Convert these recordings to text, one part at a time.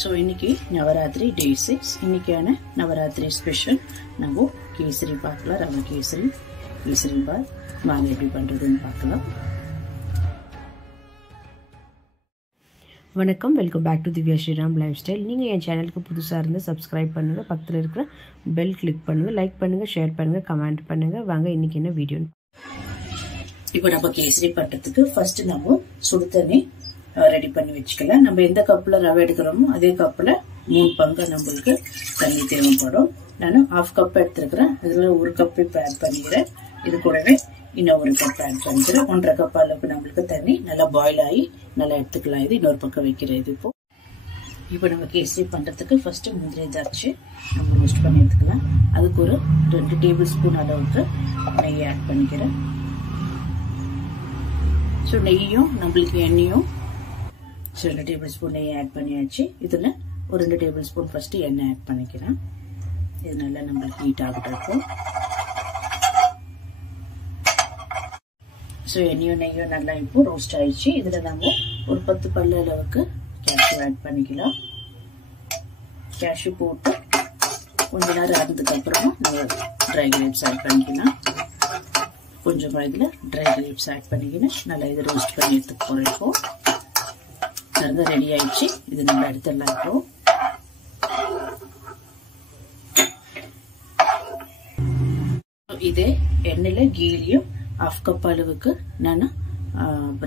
So இன்னைக்கு நவராத்திரி டே 6. இன்னைக்கான Navaratri special நம்ம கேசரி பார்க்கலாம். ரவை கேசரி பாத் வாங்க எப்படி பண்றதுன்னு பார்க்கலாம். வணக்கம், welcome back to Divya Sriram lifestyle. நீங்கள் என் சேனலுக்கு புதுசாக இருந்து சப்ஸ்கிரைப் பண்ணுங்கள், பக்கத்தில் இருக்கிற பெல் கிளிக் பண்ணுங்கள், லைக் பண்ணுங்கள், ஷேர் பண்ணுங்கள், கமெண்ட் பண்ணுங்கள். வாங்க இன்னைக்கு என்ன வீடியோ. இப்போ நம்ம கேசரி பண்றதுக்கு ஃபர்ஸ்ட் நம்ம சுடு தண்ணி ரெடி பண்ணி வச்சுக்கலாம். நம்ம எந்த கப்ல ரவை எடுக்கிறோமோ அதே கப்ல 3 பங்கு நம்மளுக்கு தண்ணி தேவைப்படும். நான் 1/2 கப் எடுத்துருக்கிறேன். இதுல 1 கப் இப்போ ஆட் பண்ணிக்கிறேன். இது கூடவே இன்னும் 1 கப் ஆட் பண்ணிக்கிறேன். 1.5 கப் அளவுக்கு நம்மளுக்கு தண்ணி நல்லா பாயில் ஆகி நல்லா எடுத்துக்கலாம். இது இன்னொரு பக்கம் வைக்கிறேன். இது இப்போ நம்ம கேசரி பண்றதுக்கு ஃபர்ஸ்ட் முந்திரி திராட்சை நம்ம ரோஸ்ட் பண்ணி எடுத்துக்கலாம். அதுக்கு ஒரு 2 டேபிள் ஸ்பூன் அளவுக்கு நெய் ஆட் பண்ணிக்கிறேன். ஸோ நெய்யும் நம்மளுக்கு எண்ணெயும் 2 டேபிள் ஸ்பூன் நெய் ஆட் பண்ணியாச்சு. இதுல ஒரு 2 டேபிள் ஸ்பூன் ஃபர்ஸ்ட் எண்ணெய் ஆட் பண்ணிக்கிறேன். இது நல்லா நம்மளுக்கு ஹீட் ஆகிட்டு இருக்கும். ஸோ எண்ணெயும் நெய்யும் நல்லா இப்போ ரோஸ்ட் ஆயிடுச்சு. இதுல நம்ம ஒரு 10 பல்லு அளவுக்கு கேஷ்யூ ஆட் பண்ணிக்கலாம். கேஷ்யூ போட்டு கொஞ்ச நேரம் ஆனதுக்கு அப்புறமா நம்ம ட்ரை கிரேப்ஸ் ஆட் பண்ணிக்கலாம். கொஞ்சமா இதுல ட்ரை கிரேப்ஸ் ஆட் பண்ணிக்கின்னு நல்லா இது ரோஸ்ட் பண்ணி எடுத்துக்க போறோம். இப்போ நல்லா ரெடி ஆயிடுச்சு. இது நம்ம எடுத்துடலாம். இப்போ இதே எண்ணெயில கீலியும் 1/2 கப் அளவுக்கு நான்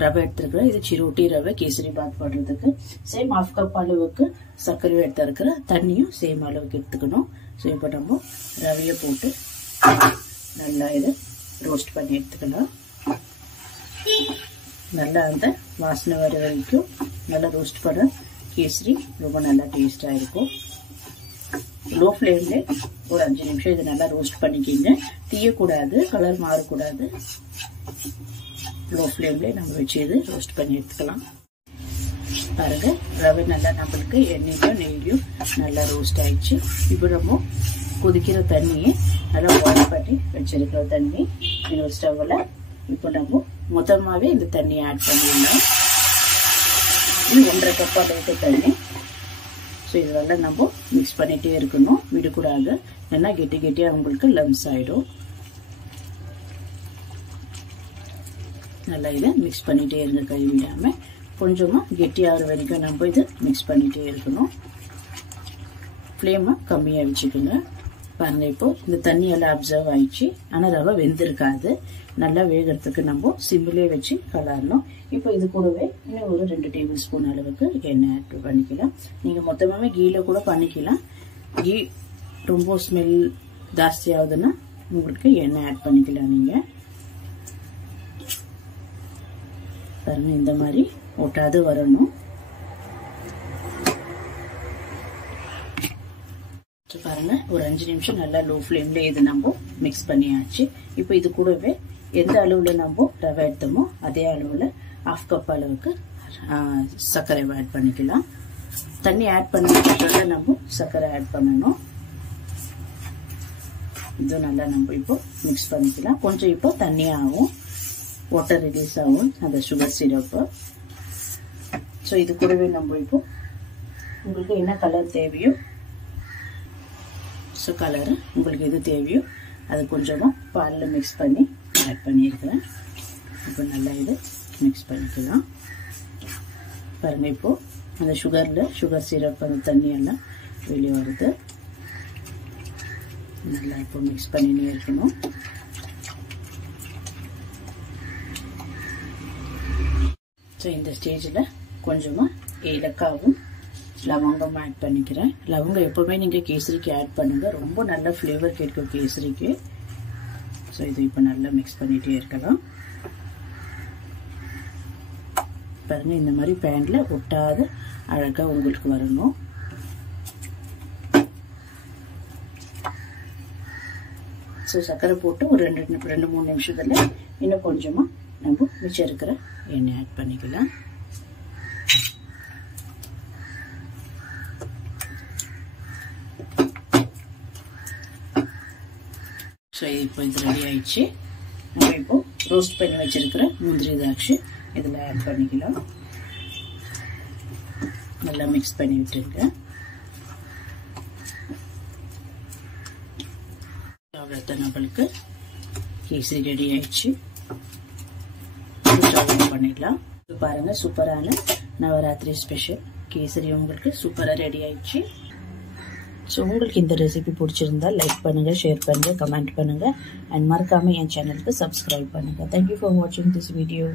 ரவை எடுத்துருக்கிறேன். இது சிரோட்டி ரவை கேசரி பாத் பண்றதுக்கு. சேம் 1/2 கப் அளவுக்கு சர்க்கரையும் எடுத்துருக்கிறேன். தண்ணியும் சேம் அளவுக்கு எடுத்துக்கணும். ஸோ இப்போ நம்ம ரவையை போட்டு நல்லா இதை ரோஸ்ட் பண்ணி எடுத்துக்கலாம். நல்லா அந்த வாசனை வர வரைக்கும் நல்லா ரோஸ்ட் பண்ண கேசரி ரொம்ப நல்லா டேஸ்டா இருக்கும். லோ ஃப்ளேம்ல ஒரு 5 நிமிஷம் இதை நல்லா ரோஸ்ட் பண்ணிக்கிங்க. தீயக்கூடாது, கலர் மாறக்கூடாது. லோ ஃப்ளேம்ல நம்ம வச்சு இது ரோஸ்ட் பண்ணி எடுத்துக்கலாம். பாருங்க, ரவை நல்லா நம்மளுக்கு எண்ணெயிலும் நெய்லையும் நல்லா ரோஸ்ட் ஆயிடுச்சு. இப்போ நம்ம கொதிக்கிற தண்ணியை நல்லா பாயில் பண்ணி வச்சிருக்கிற தண்ணி இன்னொரு ஸ்டவ்ல இப்போ நம்ம மொத்தமாவே இந்த தண்ணி ஆட் பண்ணிடலாம். இது 1.5 கப் அளவுக்கு தண்ணி. ஸோ இதெல்லாம் நம்ம மிக்ஸ் பண்ணிட்டே இருக்கணும், விடக்கூடாது. ஏன்னா கெட்டியா உங்களுக்கு லம்ஸ் ஆயிடும். நல்லா இதை மிக்ஸ் பண்ணிட்டே இருங்க, கை விடாம. கொஞ்சமா கெட்டியாகிற வரைக்கும் நம்ம இதை மிக்ஸ் பண்ணிட்டே இருக்கணும். ஃப்ளேமை கம்மியா வச்சுக்கோங்க. பாருங்க, இப்போ இந்த தண்ணி எல்லாம் அப்சர்வ் ஆயிடுச்சு. ஆனா ரவை வெந்திருக்காது. நல்லா வேகிறதுக்கு நம்ம சிம்மிலே வச்சு கலரணும். இப்போ இது கூடவே இன்னும் ஒரு 2 டேபிள் ஸ்பூன் அளவுக்கு எண்ணெய் ஆட் பண்ணிக்கலாம். நீங்க மொத்தமாவே கீல கூட பண்ணிக்கலாம். கீ ரொம்ப ஸ்மெல் ஜாஸ்தி ஆகுதுன்னா உங்களுக்கு எண்ணெய் ஆட் பண்ணிக்கலாம். நீங்க பாருங்க, இந்த மாதிரி ஒட்டாது வரணும். பாருங்க, ஒரு 5 நிமிஷம் நல்லா லோ ஃப்ளேம்ல இது நம்ம மிக்ஸ் பண்ணியாச்சு. இப்போ இது கூடவே எந்த அளவுல நம்ம ரவை எடுத்தோமோ அதே அளவுல 1/2 கப் அளவுக்கு சர்க்கரை ஆட் பண்ணிக்கலாம். தண்ணி ஆட் பண்ண நம்ம சர்க்கரை ஆட் பண்ணணும். இது நல்லா நம்ம இப்போ மிக்ஸ் பண்ணிக்கலாம். கொஞ்சம் இப்போ தண்ணி ஆகும், வாட்டர் ரிலீஸ் ஆகும் அந்த சுகர் சிரப்பு. ஸோ இது கூடவே நம்ம இப்போ உங்களுக்கு என்ன கலர் தேவையோ, ஸோ கலரு உங்களுக்கு எது தேவையோ அது கொஞ்சமாக பாலில் மிக்ஸ் பண்ணி ஆட் பண்ணியிருக்கிறேன். இப்போ நல்லா இது மிக்ஸ் பண்ணிக்கலாம். பாருங்க, இப்போ அந்த சுகர் சிரப் அந்த தண்ணி எல்லாம் வெளியே வருது. நல்லா இப்போ மிக்ஸ் பண்ணினே இருக்கணும். ஸோ இந்த ஸ்டேஜில் கொஞ்சமாக ஏலக்காவும் லவங்கம் ஆட் பண்ணிக்கிறேன். லவங்கம் எப்பவுமே நீங்க கேசரிக்கு ஆட் பண்ணுங்க, ரொம்ப நல்ல ஃபிளேவர் கிடைக்கும் கேசரிக்கு. ஸோ இது இப்போ நல்லா மிக்ஸ் பண்ணிட்டே இருக்கலாம். பாருங்க, இந்த மாதிரி பேன்ல ஒட்டாத அழகா உங்களுக்கு வரணும். ஸோ சர்க்கரை போட்டு ஒரு 2-3 நிமிஷத்துல இன்னும் கொஞ்சமா நம்ம மிச்சம் இருக்கிற எண்ணெய் ஆட் பண்ணிக்கலாம். ஸோ இப்போ இது ரெடி ஆயிடுச்சு. நம்ம இப்போ ரோஸ்ட் பண்ணி வச்சிருக்கிற முந்திரி திராட்சை இதில் ஆட் பண்ணிக்கலாம். நல்லா மிக்ஸ் பண்ணி விட்டுருங்க. அவ்வளோதான் நம்மளுக்கு கேசரி ரெடி ஆயிடுச்சு. ஸ்டவ் பண்ணிடலாம். பாருங்க சூப்பரான நவராத்திரி ஸ்பெஷல் கேசரி உங்களுக்கு சூப்பராக ரெடி ஆயிடுச்சு. ஸோ உங்களுக்கு இந்த ரெசிபி பிடிச்சிருந்தா லைக் பண்ணுங்க, ஷேர் பண்ணுங்க, கமெண்ட் பண்ணுங்க அண்ட் மறக்காம என் சேனலுக்கு சப்ஸ்கிரைப் பண்ணுங்க. தேங்க்யூ ஃபார் வாட்சிங் திஸ் வீடியோ.